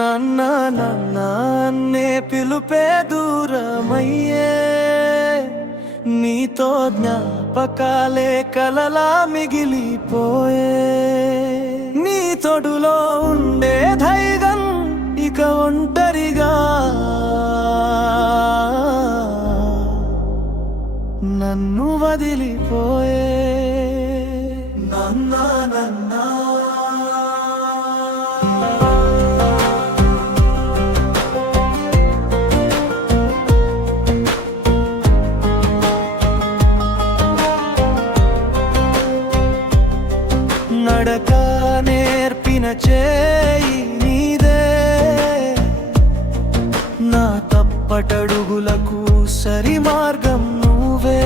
నాన్న నాన్నే పిలుపే దూరమయ్యే, నీతో జ్ఞాపకాలే కలలా మిగిలిపోయే. నీ తొడులో ఉండే ధైర్యం ఇక ఒంటరిగా నన్ను వదిలిపోయే. నాన్న నాన్న నడక నేర్పిన చేయి నీదే, నా తప్పటడుగులకు సరి మార్గం నువ్వే.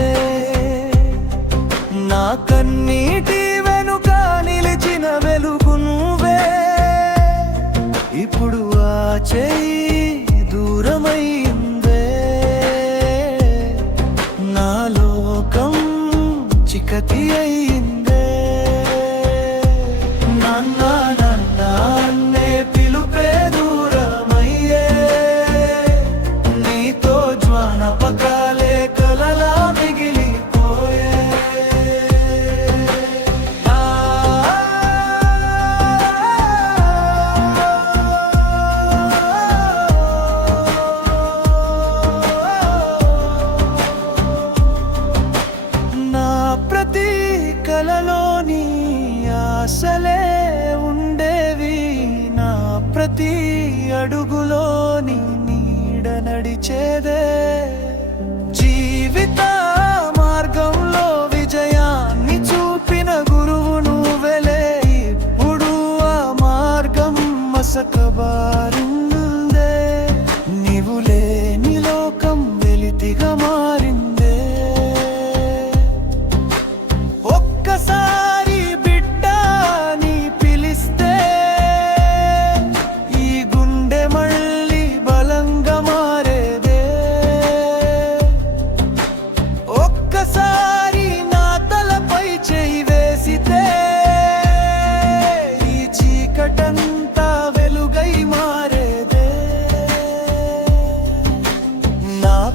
నా కన్నీటి వెనుక నిలిచిన వెలుగు నువ్వే. ఇప్పుడు ఆ చేయి దూరమైందే, నా లోకం చికటి అయిందే. నాన్నే పిలుపే దూరమయ్యే, నీతో జ్ఞాపకాలే కలలా మిగిలిపోయే. నా ప్రతి కలలోని ఆశలే ఉండేవి, నా ప్రతి అడుగులోని నీడ నడిచేదే. జీవిత మార్గంలో విజయాన్ని చూపిన గురువు నువ్వెలే. ఇప్పుడు ఆ మార్గం మసకబారిందే, నీవు లేని లోకం వెలితిగా మారిందే. ఒక్కసారి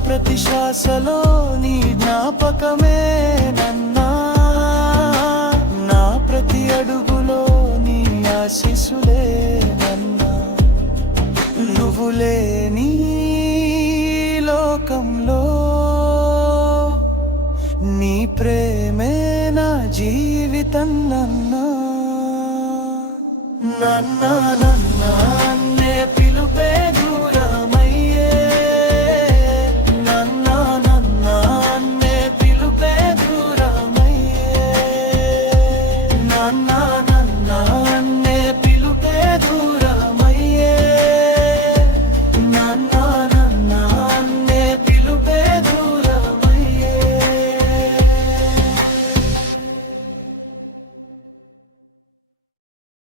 ప్రతి శ్వాసలో నీ జ్ఞాపకమే నన్నా, నా ప్రతి అడుగులో నీ ఆశీస్సులే నన్నా. నువ్వు లేని లోకంలో నీ ప్రేమే నా జీవితం నన్నా. నన్నా నన్నా